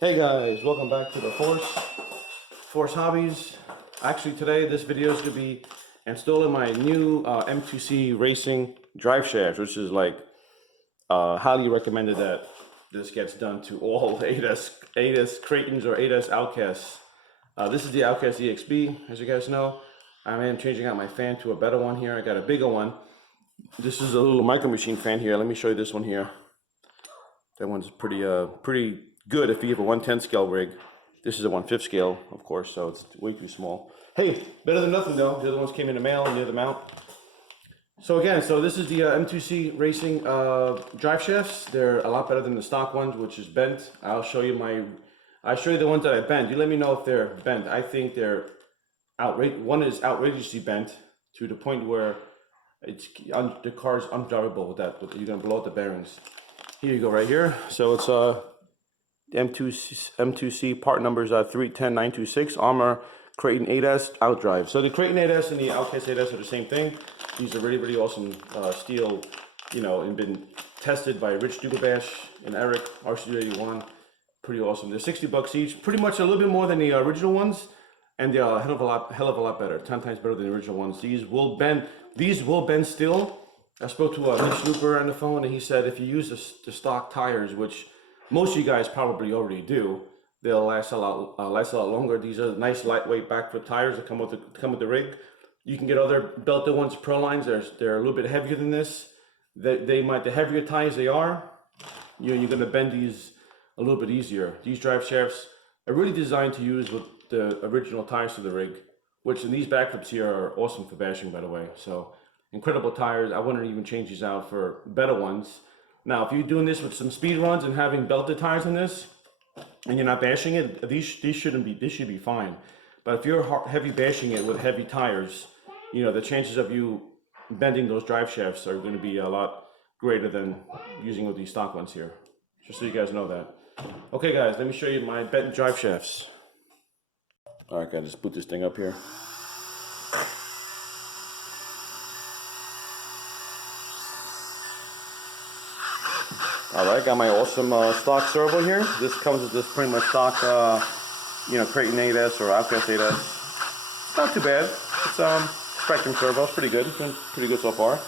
Hey guys, welcome back to the Force Hobbies. Actually today this video is going to be installing my new M2C racing drive shaft, which is like highly recommended that this gets done to all ADAS Creightons or ADAS Outcasts. This is the Outcast EXB, as you guys know. I am changing out my fan to a better one here. I got a bigger one. This is a little Micro Machine fan here. Let me show you this one here. That one's pretty good if you have a 1/10 scale rig. This is a 1/5 scale, of course, so it's way too small. Hey, better than nothing though. The other ones came in the mail and near them out. So again, this is the M2C Racing drive shafts. They're a lot better than the stock ones, which is bent. I'll show you the ones that I bent. You let me know if they're bent. I think they're outrageous. One is outrageously bent to the point where the car is undrivable with that. You're gonna blow out the bearings. Here you go, right here. So it's M2C part numbers 310926 Arrma Crayton 8S outdrive. So the Crayton 8S and the Outcast 8S are the same thing. These are really awesome steel, and been tested by Rich Dugabash and Eric RC81. Pretty awesome. They're $60 each. Pretty much a little bit more than the original ones, and they're a hell of a lot better. 10 times better than the original ones. These will bend still. I spoke to Mitch Looper on the phone, and he said if you use the stock tires, which most of you guys probably already do, they'll last a lot longer. These are nice lightweight backfoot tires that come with the rig. You can get other belted ones, Pro Lines. They're a little bit heavier than this. The heavier tires they are, you're going to bend these a little bit easier. These drive shafts are really designed to use with the original tires of the rig, which in these backflips here are awesome for bashing, by the way. So incredible tires. I wouldn't even change these out for better ones. Now, if you're doing this with some speed runs and having belted tires in this, and you're not bashing it, these should be fine. But if you're heavy bashing it with heavy tires, the chances of you bending those drive shafts are going to be a lot greater than using with these stock ones here. Just so you guys know that. Okay, guys, let me show you my bent drive shafts. All right, guys, let's boot this thing up here. Alright, got my awesome stock servo here. This comes with this pretty much stock, Crayton 8S or Outcast 8S. It's not too bad. It's Spectrum servo. It's pretty good. It's been pretty good so far.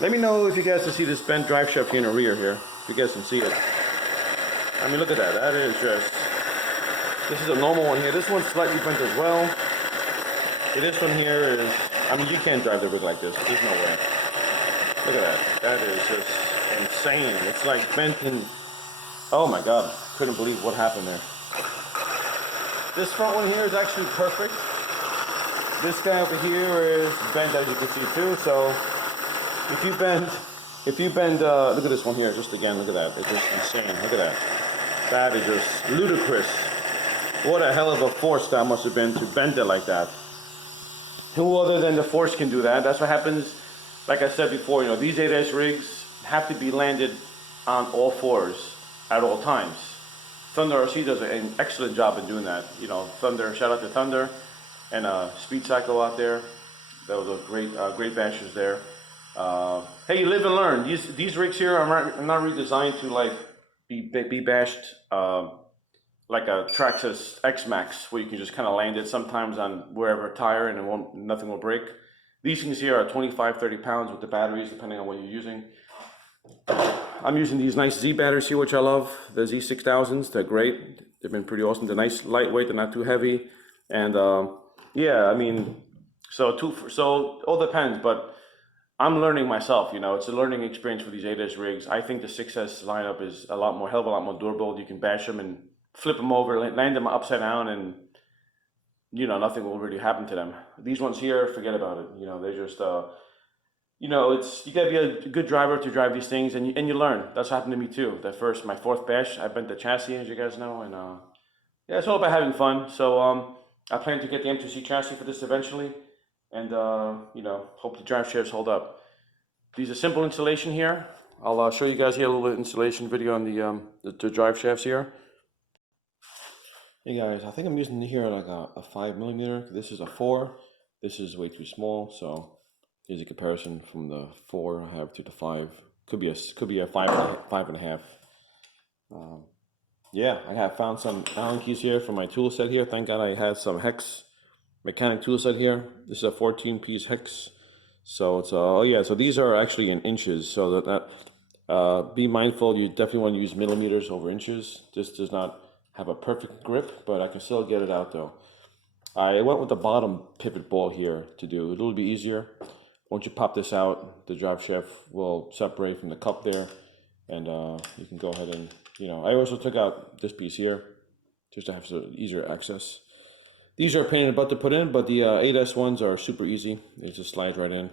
Let me know if you guys can see this bent drive shaft here in the rear here. If you guys can see it. I mean, look at that. That is just... This is a normal one here. This one's slightly bent as well. And this one here is... I mean, you can't drive the rig like this. There's no way. Look at that. That is just... insane. It's like bent in... Oh my god, couldn't believe what happened there. This front one here is actually perfect. This guy over here is bent, as you can see too. So if you bend look at this one here, just again, look at that. It's just insane. Look at that. That is just ludicrous. What a hell of a force that must have been to bend it like that. Who other than the force can do that? That's what happens. Like I said before, these 8S rigs have to be landed on all fours at all times. Thunder RC does an excellent job in doing that. Thunder, shout out to Thunder and Speed Cycle out there. That was a great bashers there. Hey, you live and learn. These rigs here are not really designed to like be bashed like a Traxxas X-Max, where you can just kind of land it sometimes on wherever tire and nothing will break. These things here are 25-30 pounds with the batteries, depending on what you're using. I'm using these nice Z batteries here, which I love. The Z6000s, they're great. They've been pretty awesome. They're nice, lightweight. They're not too heavy. And yeah, I mean, so all depends. But I'm learning myself. It's a learning experience for these 8S rigs. I think the 6S lineup is hell of a lot more durable. You can bash them and flip them over, land them upside down, and nothing will really happen to them. These ones here, forget about it. They're just you gotta be a good driver to drive these things, and you learn. That's what happened to me too. My fourth bash, I bent the chassis, as you guys know, and yeah, it's all about having fun. So I plan to get the M2C chassis for this eventually, and hope the drive shafts hold up. These are simple installation here. I'll show you guys here a little bit of installation video on the drive shafts here. Hey guys, I think I'm using here like a 5mm. This is a 4. This is way too small, so here's a comparison from the 4 I have to the 5. Could be a 5.5. yeah, I have found some Allen keys here for my tool set here. Thank God I had some hex mechanic tool set here. This is a 14-piece hex. So it's oh yeah, so these are actually in inches. So be mindful. You definitely want to use millimeters over inches. This does not have a perfect grip, but I can still get it out though. I went with the bottom pivot ball here to do it. It'll be easier. Once you pop this out, the drive shaft will separate from the cup there, and you can go ahead and, I also took out this piece here just to have some easier access. These are a pain in the butt to put in, but the 8S ones are super easy. They just slide right in,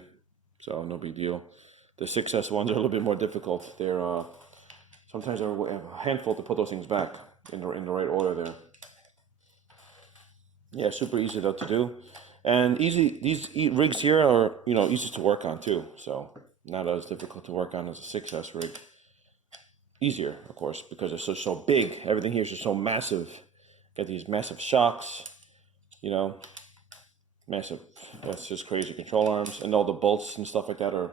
so no big deal. The 6S ones are a little bit more difficult. They're sometimes they're a handful to put those things back in the right order there. Yeah, super easy though to do, and easy. These rigs here are easy to work on too. So not as difficult to work on as a 6S rig. Easier, of course, because it's so big. Everything here is just so massive. Got these massive shocks, massive. That's just crazy. Control arms and all the bolts and stuff like that are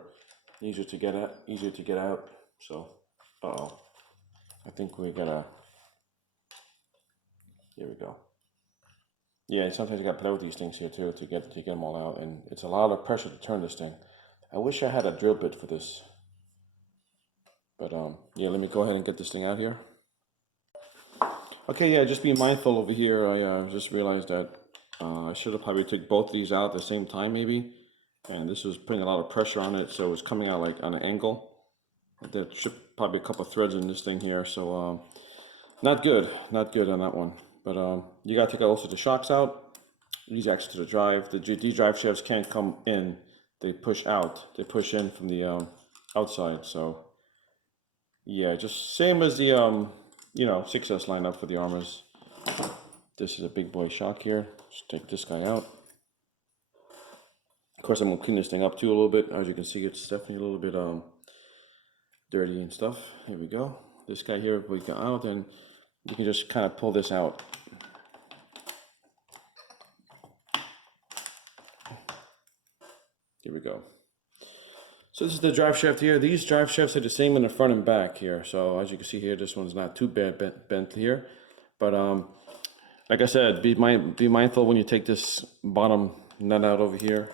easier to get at, easier to get out. So, I think we gotta. Here we go. Yeah, sometimes you gotta play with these things here too to get them all out, and it's a lot of pressure to turn this thing. I wish I had a drill bit for this, but yeah, let me go ahead and get this thing out here. Okay, yeah, just be mindful over here. I just realized that I should have probably took both of these out at the same time maybe, and this was putting a lot of pressure on it, so it was coming out like on an angle. There should probably a couple of threads in this thing here, so not good on that one. But you gotta take also the shocks out. These access to the drive. These drive shafts can't come in; they push out. They push in from the outside. So yeah, just same as the 6S lineup for the Arrmas. This is a big boy shock here. Just take this guy out. Of course, I'm gonna clean this thing up too a little bit. As you can see, it's definitely a little bit dirty and stuff. Here we go. This guy here we go out, and you can just kind of pull this out. Here we go. So this is the drive shaft here. These drive shafts are the same in the front and back here. So as you can see here, this one's not too bad bent here. But like I said, be mindful when you take this bottom nut out over here.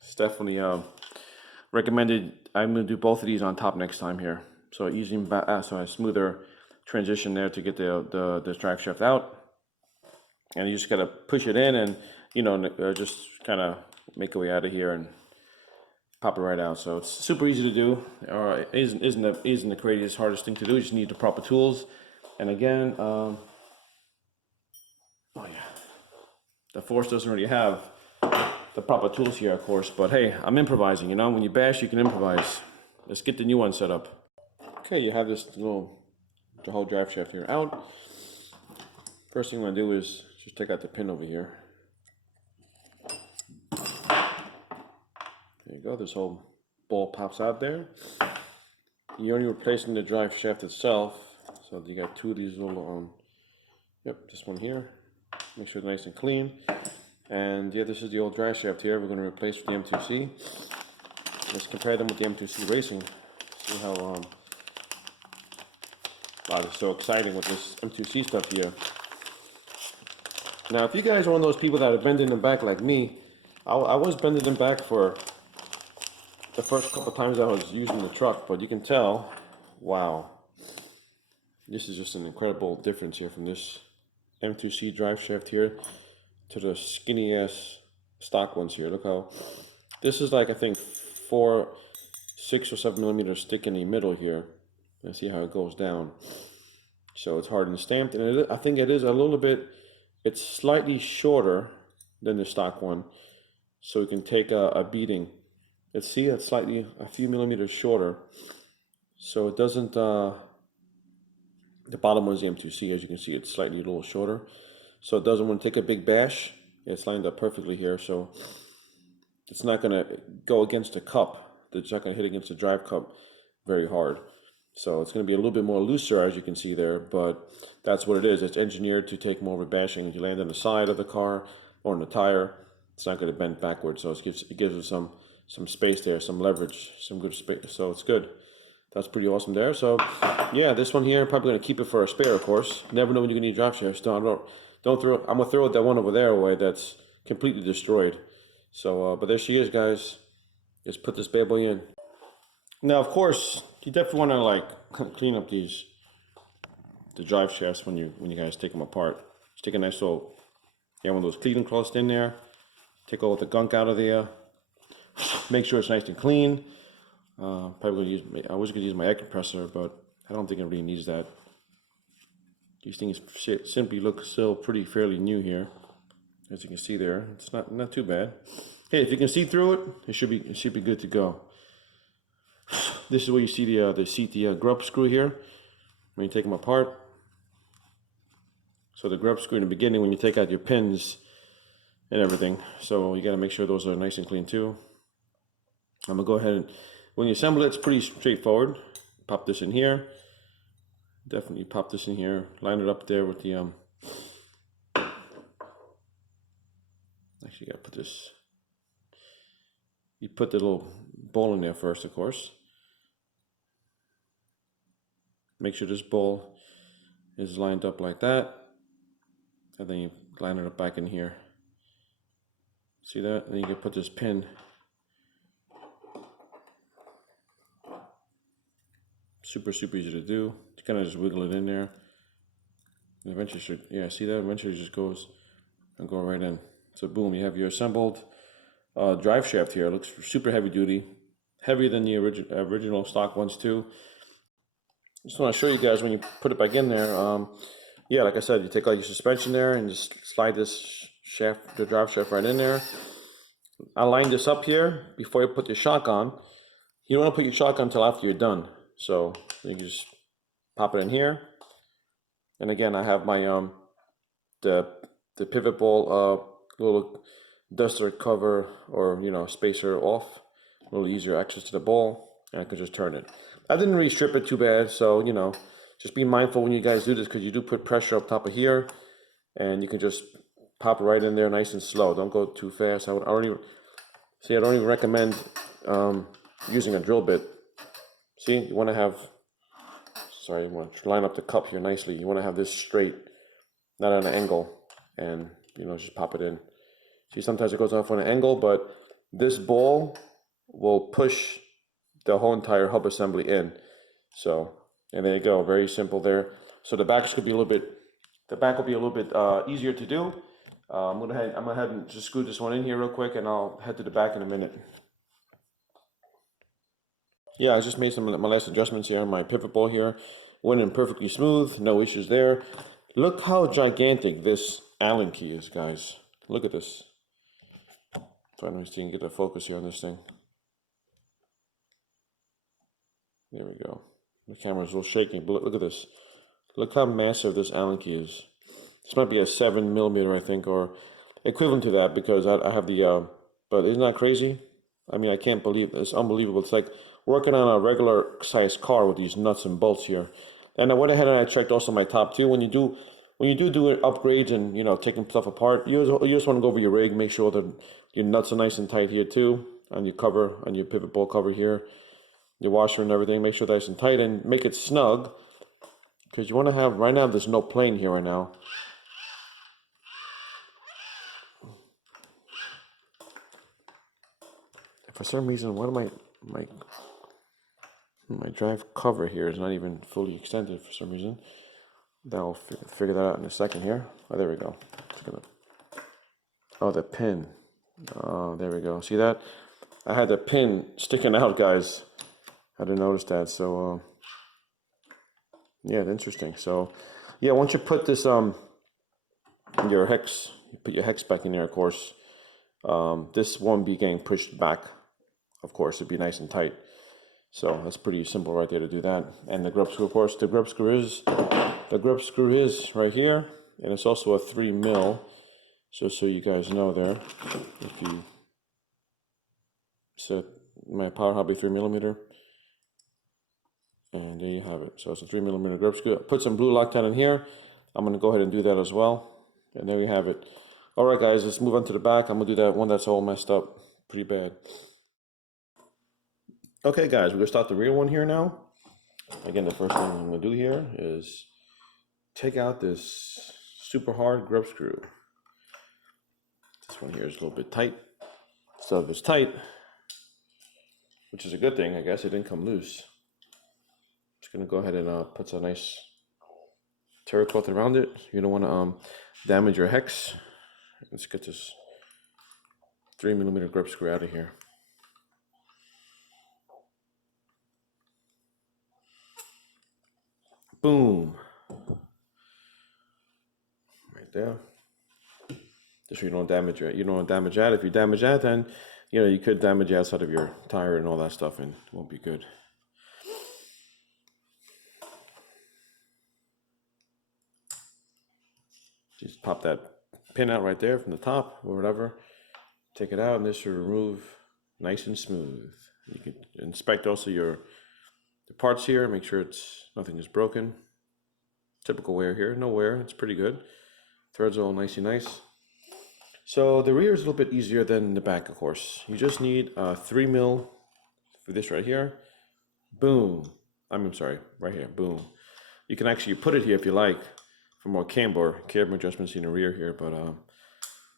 It's definitely recommended. I'm gonna do both of these on top next time here. So using so a smoother transition there to get the drive shaft out, and you just gotta push it in and just kind of make your way out of here and pop it right out. So it's super easy to do. Isn't the craziest hardest thing to do. You just need the proper tools. And again, oh yeah, the Force doesn't really have the proper tools here, of course. But hey, I'm improvising. When you bash, you can improvise. Let's get the new one set up. Okay, you have the whole drive shaft here out. First thing I'm gonna do is just take out the pin over here. There you go, this whole ball pops out there. You're only replacing the drive shaft itself. So you got two of these little, this one here. Make sure it's nice and clean. And yeah, this is the old drive shaft here. We're gonna replace with the M2C. Let's compare them with the M2C Racing. See how, wow, it's so exciting with this M2C stuff here. Now, if you guys are one of those people that are bending them back like me, I was bending them back for the first couple times I was using the truck, but you can tell, wow, this is just an incredible difference here from this M2C drive shaft here to the skinny ass stock ones here. Look how this is like, I think 4, 6 or 7 millimeters thick in the middle here. And see how it goes down. So it's hard and stamped, and I think it is a little bit. It's slightly shorter than the stock one, so we can take a beating. It's slightly a few millimeters shorter, so it doesn't. The bottom one is the M2C, as you can see, it's slightly a little shorter, so it doesn't want to take a big bash. It's lined up perfectly here, so it's not going to go against the cup. It's not going to hit against the drive cup very hard. So it's going to be a little bit more looser, as you can see there, but that's what it is. It's engineered to take more of a bashing. If you land on the side of the car or on the tire, it's not going to bend backwards. So it gives it some space there, some leverage, some good space. So it's good. that's pretty awesome there. So yeah, this one here, probably gonna keep it for a spare, of course. Never know when you're gonna need drive shafts. Don't throw. I'm gonna throw that one over there away. That's completely destroyed. So, but there she is, guys. Just put this bad boy in. Now, of course, you definitely want to like clean up the drive shafts when you guys take them apart. Just take a nice little, one of those cleaning cloths in there. Take all the gunk out of there. Make sure it's nice and clean. Probably gonna use. I was gonna use my air compressor, but I don't think it really needs that. These things simply look still pretty fairly new here, as you can see there. It's not too bad. Hey, if you can see through it, it should be good to go. This is where you see the grub screw here when you take them apart. So the grub screw in the beginning when you take out your pins and everything. So you got to make sure those are nice and clean too. I'm gonna go ahead and when you assemble it, it's pretty straightforward. Pop this in here. Definitely pop this in here. Line it up there with the Actually, you gotta put this. You put the little bowl in there first, of course. Make sure this bowl is lined up like that, and then you line it up back in here. See that? And then you can put this pin. Super easy to do. You kind of just wiggle it in there. And eventually, see that? Eventually, it just goes and go right in. So boom, you have your assembled drive shaft here. It looks super heavy duty, heavier than the original stock ones too. Just want to show you guys when you put it back in there. Yeah, like I said, you take out your suspension there and just slide this shaft, the drive shaft, right in there. I lined this up here before you put your shock on. You don't want to put your shock on until after you're done. So you can just pop it in here. And again, I have my the pivot ball little duster cover or spacer off. A little easier access to the ball, and I can just turn it. I didn't really strip it too bad, so just be mindful when you guys do this because you do put pressure up top of here, and you can just pop it right in there nice and slow. Don't go too fast. I don't even recommend using a drill bit. See, you want to have. Sorry, you want to line up the cup here nicely. You want to have this straight, not at an angle, and just pop it in. See, sometimes it goes off on an angle, but this ball will push the whole entire hub assembly in. So, and there you go, very simple there. So the back will be a little bit easier to do. I'm gonna head and just screw this one in here real quick, and I'll head to the back in a minute. Yeah, I just made my last adjustments here on my pivot ball here. Went in perfectly smooth, no issues there. Look how gigantic this Allen key is, guys. Look at this. Trying to see and get the focus here on this thing. There we go. The camera's a little shaky, but look at this. Look how massive this Allen key is. This might be a 7mm, I think, or equivalent to that, because I have the, but isn't that crazy? I mean, I can't believe it. It's unbelievable. It's like working on a regular size car with these nuts and bolts here. And I went ahead and I checked also my top too. When you do upgrades and taking stuff apart, you just want to go over your rig, make sure that your nuts are nice and tight here too, on your cover, on your pivot ball cover here, your washer and everything. Make sure that's nice and tight and make it snug, because you want to have, right now there's no plane here right now. For some reason, one of my drive cover here is not even fully extended for some reason. I'll figure that out in a second here. Oh, there we go. Oh, the pin. Oh, there we go. See that? I had the pin sticking out, guys. I didn't notice that. So, yeah, interesting. So, yeah, once you put this your hex, you put your hex back in there, of course. This won't be getting pushed back. Of course, it'd be nice and tight. So that's pretty simple right there to do that. And the grub screw, of course, the grub screw is right here, and it's also a 3mm. So you guys know there, if you set my power hobby 3mm, and there you have it. So it's a 3mm grub screw. Put some blue Loctite in here. I'm gonna go ahead and do that as well, and there we have it. All right, guys, let's move on to the back. I'm gonna do that one that's all messed up pretty bad. Okay, guys, we're gonna start the rear one here now. Again, the first thing I'm going to do here is take out this super hard grub screw. This one here is a little bit tight. So if it's tight, which is a good thing, I guess it didn't come loose. Just going to go ahead and put some nice terra cloth around it. You don't want to damage your hex. Let's get this 3mm grub screw out of here. Boom. Right there. Just so you don't damage it. You don't want to damage that. If you damage that, then you could damage the outside of your tire and all that stuff, and it won't be good. Just pop that pin out right there from the top or whatever. Take it out, and this should remove nice and smooth. You can inspect also the parts here. Make sure nothing is broken. Typical wear here, no wear. It's pretty good. Threads all nicey nice. So the rear is a little bit easier than the back, of course. You just need 3mm for this right here. Boom. I'm sorry, right here. Boom. You can actually put it here if you like for more camber adjustments in the rear here, but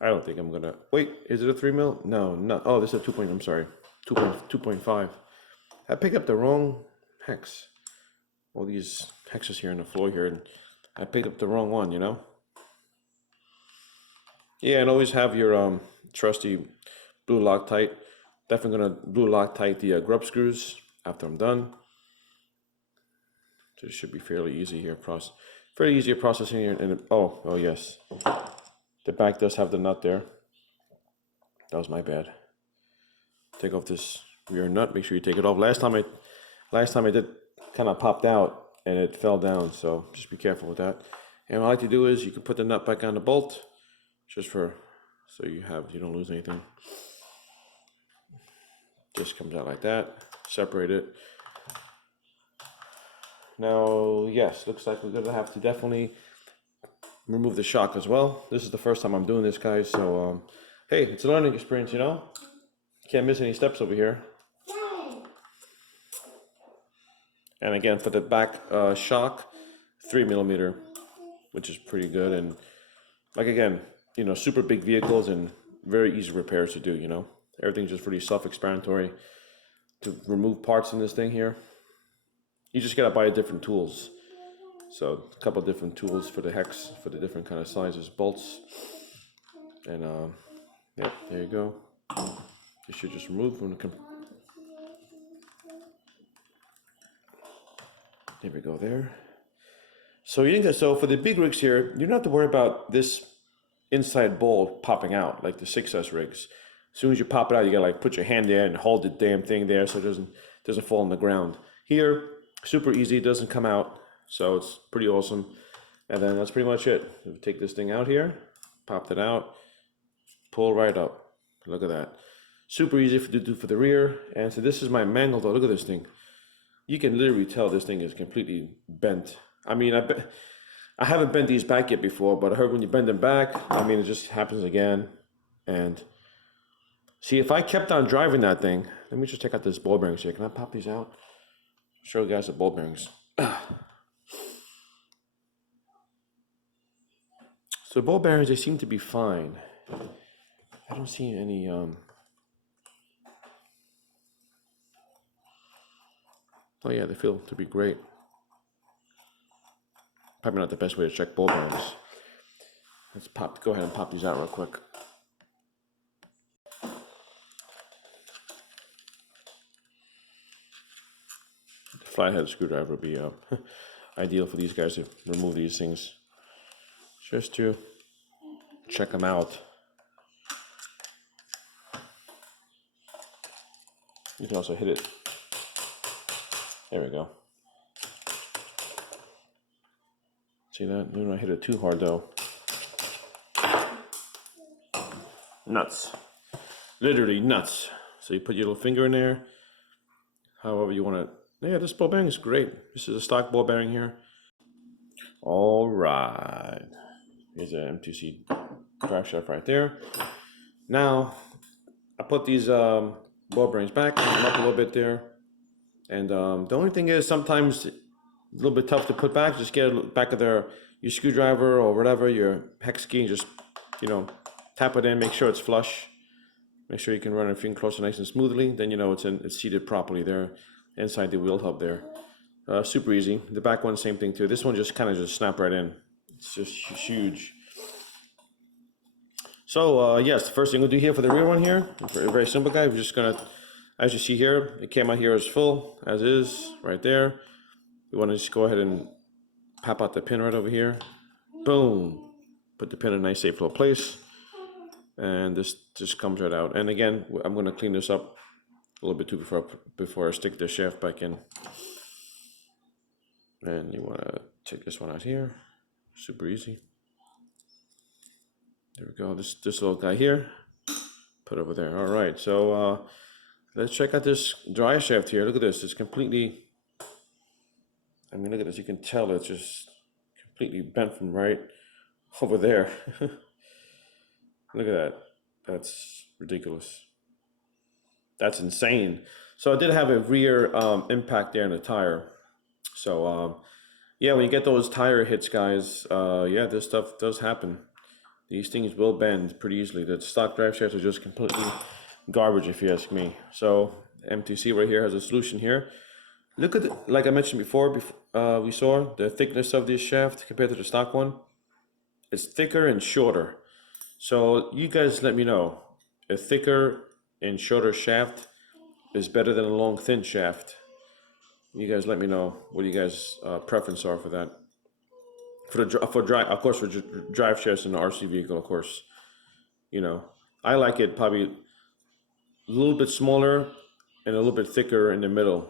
I don't think I'm gonna. Wait, is it a 3mm? No, not. Oh, this is a 2. I'm sorry, 2.5. I picked up the wrong hex. All these hexes here on the floor here, and I picked up the wrong one. Yeah, and always have your trusty blue Loctite. Definitely gonna blue Loctite the grub screws after I'm done. So it should be fairly easy here. Fairly easy processing here. And oh yes, the back does have the nut there. That was my bad. Take off this rear nut. Make sure you take it off. Last time I did, kind of popped out and it fell down. So just be careful with that. And what I like to do is you can put the nut back on the bolt, just so you don't lose anything. Just comes out like that. Separate it. Now, yes, looks like we're gonna have to definitely remove the shock as well. This is the first time I'm doing this, guys, so hey, it's a learning experience, Can't miss any steps over here. And again, for the back shock, 3mm, which is pretty good. And like again, super big vehicles and very easy repairs to do. Everything's just pretty self-explanatory to remove parts in this thing here. You just gotta buy different tools. So a couple different tools for the hex, for the different kind of sizes, bolts. And yep, there you go. You should just remove when it comes. There we go there. So for the big rigs here, you don't have to worry about this inside bolt popping out like the 6S rigs. As soon as you pop it out, you gotta put your hand there and hold the damn thing there so it doesn't fall on the ground. Here, super easy, it doesn't come out, so it's pretty awesome. And then that's pretty much it. We take this thing out here, pop it out, pull right up. Look at that. Super easy to do for the rear. And so this is my manual though. Look at this thing. You can literally tell this thing is completely bent. I mean, I haven't bent these back yet before, but I heard when you bend them back, it just happens again. And see, if I kept on driving that thing, let me just check out this ball bearings here. Can I pop these out? Show you guys the ball bearings. So ball bearings, they seem to be fine. I don't see any oh yeah, they feel to be great. Probably not the best way to check ball bearings. Let's go ahead and pop these out real quick. The flathead screwdriver would be ideal for these guys to remove these things, just to check them out. You can also hit it. There we go. See that? Do not hit it too hard though. Nuts. Literally nuts. So you put your little finger in there, however you want to. Yeah, this ball bearing is great. This is a stock ball bearing here. All right. Here's an M2C drive shaft right there. Now, I put these ball bearings back, up a little bit there. And the only thing is sometimes a little bit tough to put back. Just get it back of your screwdriver or whatever, your hex key, and just, you know, tap it in, make sure it's flush. Make sure you can run everything close and nice and smoothly. Then you know it's seated properly there inside the wheel hub there. Super easy. The back one, same thing too. This one just kind of just snap right in. It's just huge. So yes, the first thing we'll do here for the rear one here, very simple, guys. We're just gonna, as you see here, it came out here as full, as is, right there. We want to just go ahead and pop out the pin right over here. Boom. Put the pin in a nice safe little place. And this just comes right out. And again, I'm going to clean this up a little bit too before I stick the shaft back in. And you want to take this one out here. Super easy. There we go. This little guy here. Put over there. All right. So let's check out this drive shaft here. Look at this. It's completely, I mean, look at this. You can tell it's just completely bent from right over there. Look at that. That's ridiculous. That's insane. So I did have a rear impact there in the tire. So yeah, when you get those tire hits, guys, yeah, this stuff does happen. These things will bend pretty easily. The stock drive shafts are just completely garbage, if you ask me. So M2C right here has a solution here. Look at like I mentioned before, we saw the thickness of this shaft compared to the stock one. It's thicker and shorter. So you guys let me know, a thicker and shorter shaft is better than a long thin shaft. You guys let me know what you guys preference are for that. For drive, of course, for drive shafts in the RC vehicle, of course. You know, I like it probably a little bit smaller and a little bit thicker in the middle,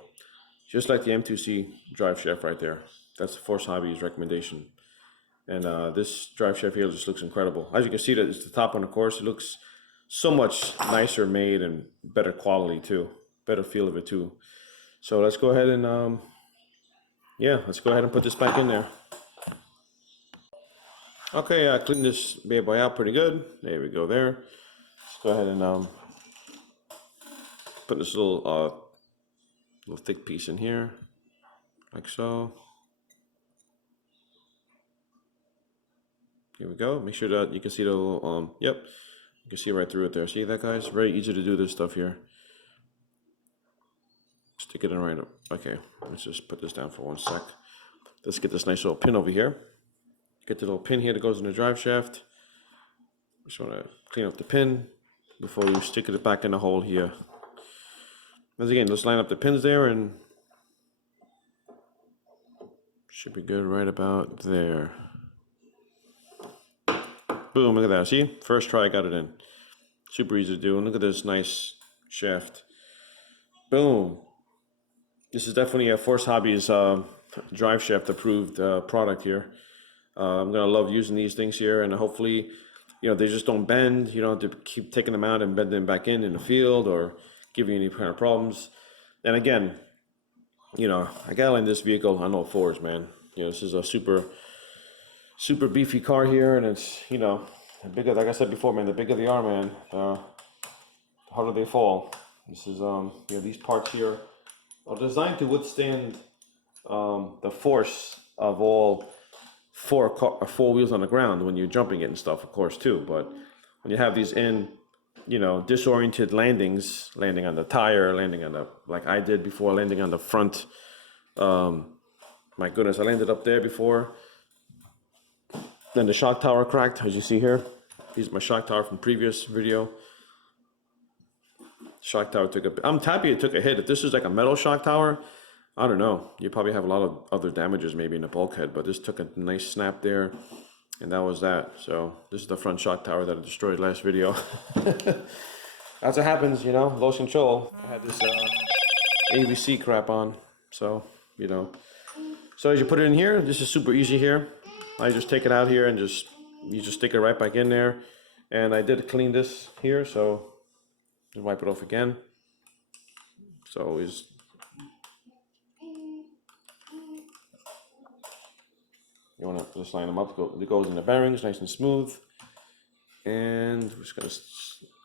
just like the M2C drive shaft right there. That's Force Hobby's recommendation. And this drive shaft here just looks incredible. As you can see, that it's the top one, of course. It looks so much nicer made and better quality too. Better feel of it too. So let's go ahead and, yeah, let's go ahead and put this back in there. Okay, I cleaned this bad boy out pretty good. There we go there. Let's go ahead and put this little thick piece in here, like so. Here we go. Make sure that you can see the little, yep, you can see right through it there. See that, guys? Very easy to do this stuff here. Stick it in right up. Okay, let's just put this down for 1 sec. Let's get this nice little pin over here. Get the little pin here that goes in the drive shaft. Just want to clean up the pin before you stick it back in the hole here. Once again, let's line up the pins there and should be good right about there. Boom, look at that. See? First try, I got it in. Super easy to do. And look at this nice shaft. Boom. This is definitely a Force Hobbies drive shaft approved product here. I'm going to love using these things here, and hopefully, you know, they just don't bend. You don't have to keep taking them out and bending them back in the field or giving you any kind of problems. And again, you know, I got to land this vehicle on all fours, man. You know, this is a super beefy car here, and it's, you know, the bigger, like I said before, man, the bigger they are, man, the harder they fall. This is, you know, these parts here are designed to withstand the force of all four wheels on the ground when you're jumping it and stuff, of course, too. But when you have these in, you know, disoriented landings, landing on the tire, landing on the, like I did before, landing on the front. My goodness, I landed up there before. Then the shock tower cracked, as you see here. Here's my shock tower from previous video. Shock tower took a, I'm happy it took a hit. If this is like a metal shock tower, I don't know. You probably have a lot of other damages maybe in the bulkhead, but this took a nice snap there, and that was that. So this is the front shock tower that I destroyed last video. That's what happens, you know, lost control. I had this AVC crap on, so, you know. So as you put it in here, this is super easy here. I just take it out here and you just stick it right back in there. And I did clean this here, so just wipe it off again. So always, you want to just line them up. It goes in the bearings, nice and smooth. And we're just gonna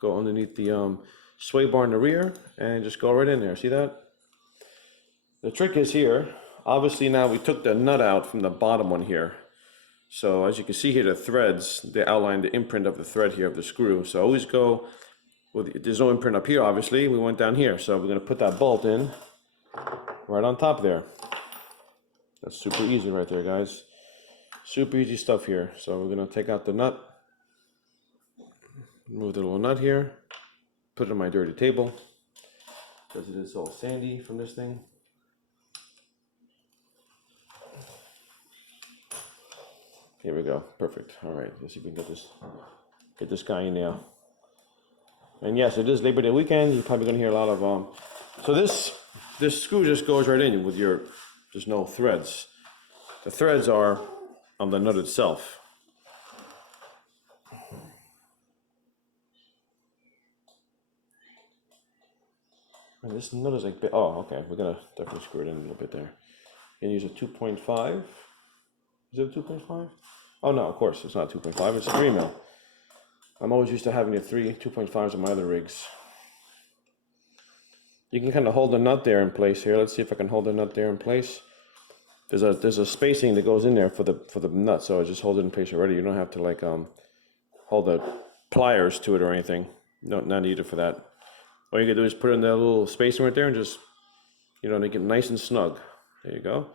go underneath the sway bar in the rear and just go right in there. See that? The trick is here. obviously now we took the nut out from the bottom one here. So as you can see here, the threads, they outline the imprint of the thread here of the screw. So always go with, there's no imprint up here, obviously. We went down here. So we're gonna put that bolt in right on top there. That's super easy right there, guys. Super easy stuff here. So we're gonna take out the nut, remove the little nut here, put it on my dirty table, because it is all sandy from this thing. Here we go, perfect. All right, let's see if we can get this guy in there. And yes, it is Labor Day weekend. You're probably gonna hear a lot of so this screw just goes right in with your, there's no threads. The threads are on the nut itself. And this nut is like, oh, okay, we're gonna definitely screw it in a little bit there. You're gonna use a 2.5. Is it a 2.5? Oh no, of course, it's not 2.5, it's a 3 mil. I'm always used to having a 2.5s on my other rigs. You can kind of hold the nut there in place here. Let's see if I can hold the nut there in place. There's a spacing that goes in there for the nut, so I just hold it in place already. You don't have to like hold the pliers to it or anything. No, not needed for that. All you can do is put in that little spacing right there and just, you know, make it nice and snug. There you go.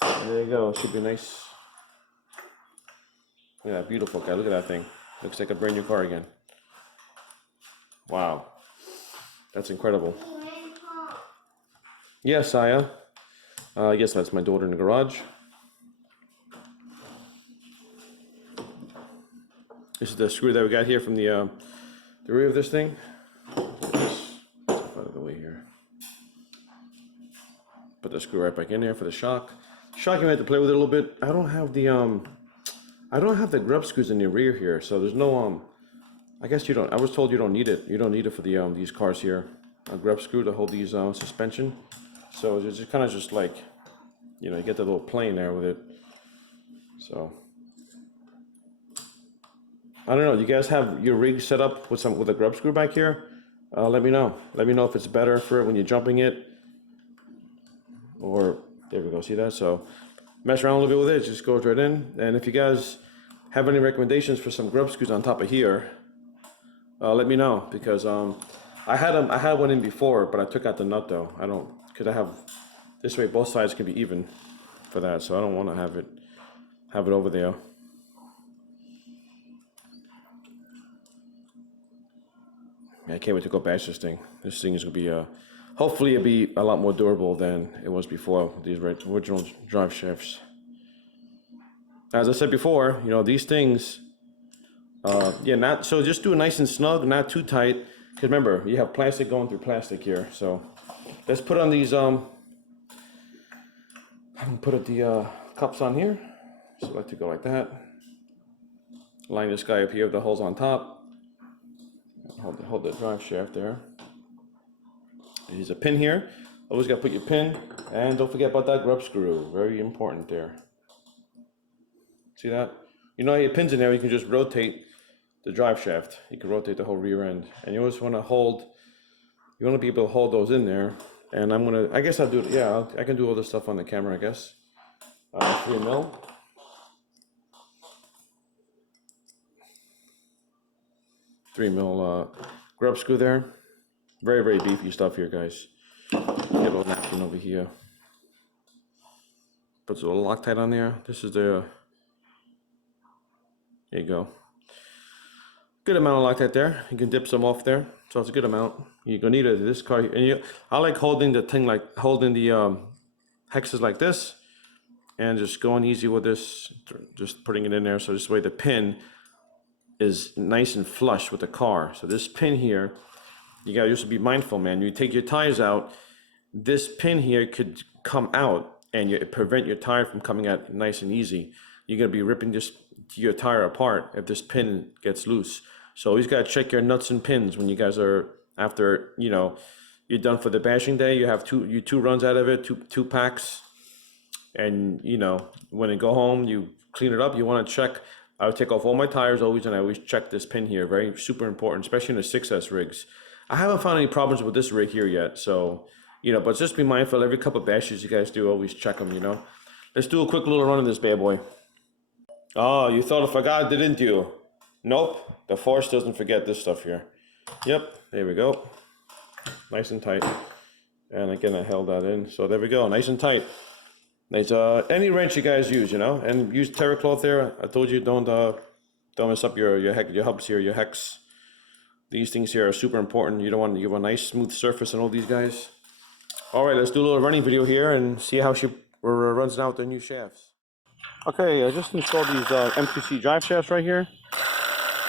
There you go, should be nice. Yeah, beautiful guy, look at that thing. Looks like a brand new car again. Wow, that's incredible. Yes, Saya. I guess that's my daughter in the garage. This is the screw that we got here from the rear of this thing. Just out of the way here. Put the screw right back in there for the shock. Shock, you might have to play with it a little bit. I don't have the grub screws in the rear here, so there's no I guess you don't. I was told you don't need it. You don't need it for the these cars here. A grub screw to hold these suspension. So it's just kind of just like, you know, you get the little plane there with it. So I don't know. You guys have your rig set up with a grub screw back here? Let me know. Let me know if it's better for it when you're jumping it. Or there we go. See that? So mess around a little bit with it. It just goes right in. And if you guys have any recommendations for some grub screws on top of here, let me know, because I had one in before, but I took out the nut though. I don't, because I have this way both sides can be even for that, so I don't want to have it over there. I can't wait to go bash this thing. This thing is gonna be hopefully it'll be a lot more durable than it was before, these original drive shafts. As I said before, you know, these things, yeah, so just do it nice and snug, not too tight, because remember, you have plastic going through plastic here. So let's put on these, I'm gonna put the cups on here. So I like to go like that. Line this guy up here with the holes on top. Hold the drive shaft there. There's a pin here. Always gotta put your pin, and don't forget about that grub screw. Very important there. See that? You know, your pins in there, you can just rotate the drive shaft. You can rotate the whole rear end, and you always want to hold. You want to be able to hold those in there. And I guess I'll do it. Yeah, I can do all this stuff on the camera, I guess. 3 mil. Grub screw there. Very, very beefy stuff here, guys. Get a little napkin over here. Puts a little Loctite on there. This is the. There you go. Good amount of Loctite there. You can dip some off there, so it's a good amount. You're gonna need this car, and I like holding the thing, like holding the hexes like this, and just going easy with this, just putting it in there. So this way the pin is nice and flush with the car. So this pin here, you gotta just be mindful, man. You take your tires out, this pin here could come out and prevent your tire from coming out nice and easy. You're gonna be ripping your tire apart if this pin gets loose. So always gotta check your nuts and pins when you guys are, after, you know, you're done for the bashing day. You have two runs out of it, two packs, and you know, when you go home, you clean it up. You want to check. I would take off all my tires always, and I always check this pin here. Very super important, especially in the 6S rigs. I haven't found any problems with this rig here yet, so You know, but just be mindful, every couple bashes you guys do, always check them, you know. Let's do a quick little run of this bad boy. Oh, you thought I forgot, didn't you? Nope, the force doesn't forget this stuff here. Yep, there we go. Nice and tight. And again, I held that in, so there we go, nice and tight. Nice, any wrench you guys use, you know, and use terra cloth there. I told you, don't mess up your hubs here, your hex. These things here are super important. You don't want to give a nice smooth surface on all these guys. All right, let's do a little running video here and see how she runs now with the new shafts. Okay, I just installed these M2C drive shafts right here,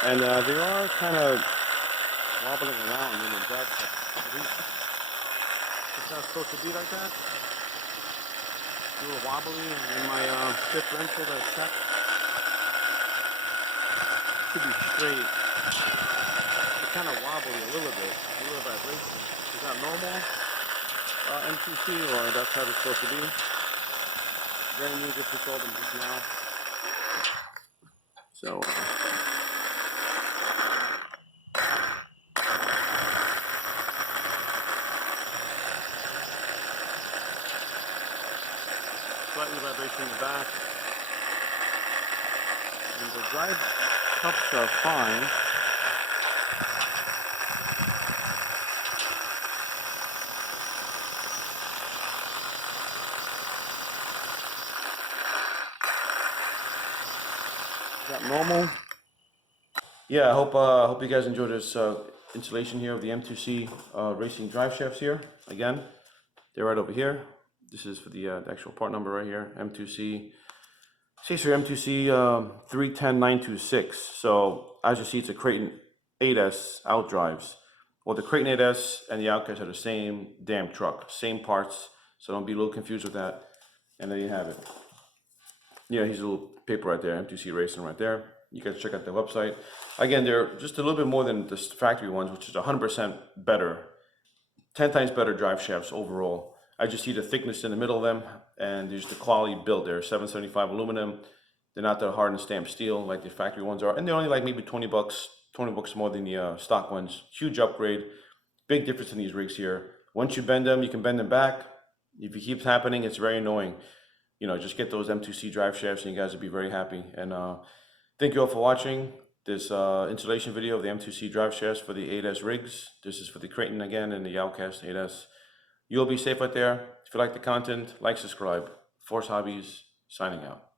and they are kind of wobbling around in the drive shaft. It's not supposed to be like that. A little wobbly in my differential that I checked. It should be straight. It's kind of wobbly a little bit, a little vibration. Is that normal M2C, or that's how it's supposed to be? Very new, just installed them just now. So slightly vibration in the back. And the drive cups are fine. Is that normal? Yeah, I hope you guys enjoyed this installation here of the M2C racing drive shafts here. Again, they're right over here. This is for the actual part number right here, M2C. States for M2C 310926. So as you see, it's a Creighton 8S out drives. Well, the Creighton 8S and the Outcast are the same damn truck, same parts. So don't be a little confused with that. And there you have it. Yeah, here's a little paper right there, M2C Racing right there. You guys check out their website. Again, they're just a little bit more than the factory ones, which is 100% better, 10 times better drive shafts overall. I just see the thickness in the middle of them, and there's the quality build. They're 775 aluminum. They're not that hard and stamped steel like the factory ones are, and they're only like maybe 20 bucks more than the stock ones. Huge upgrade, big difference in these rigs here. Once you bend them, you can bend them back. If it keeps happening, it's very annoying. You know, just get those M2C drive shafts and you guys will be very happy. And thank you all for watching this installation video of the M2C drive shafts for the 8S rigs. This is for the Creighton again and the Outcast 8S. You'll be safe out there. If you like the content, like, subscribe. Force Hobbies, signing out.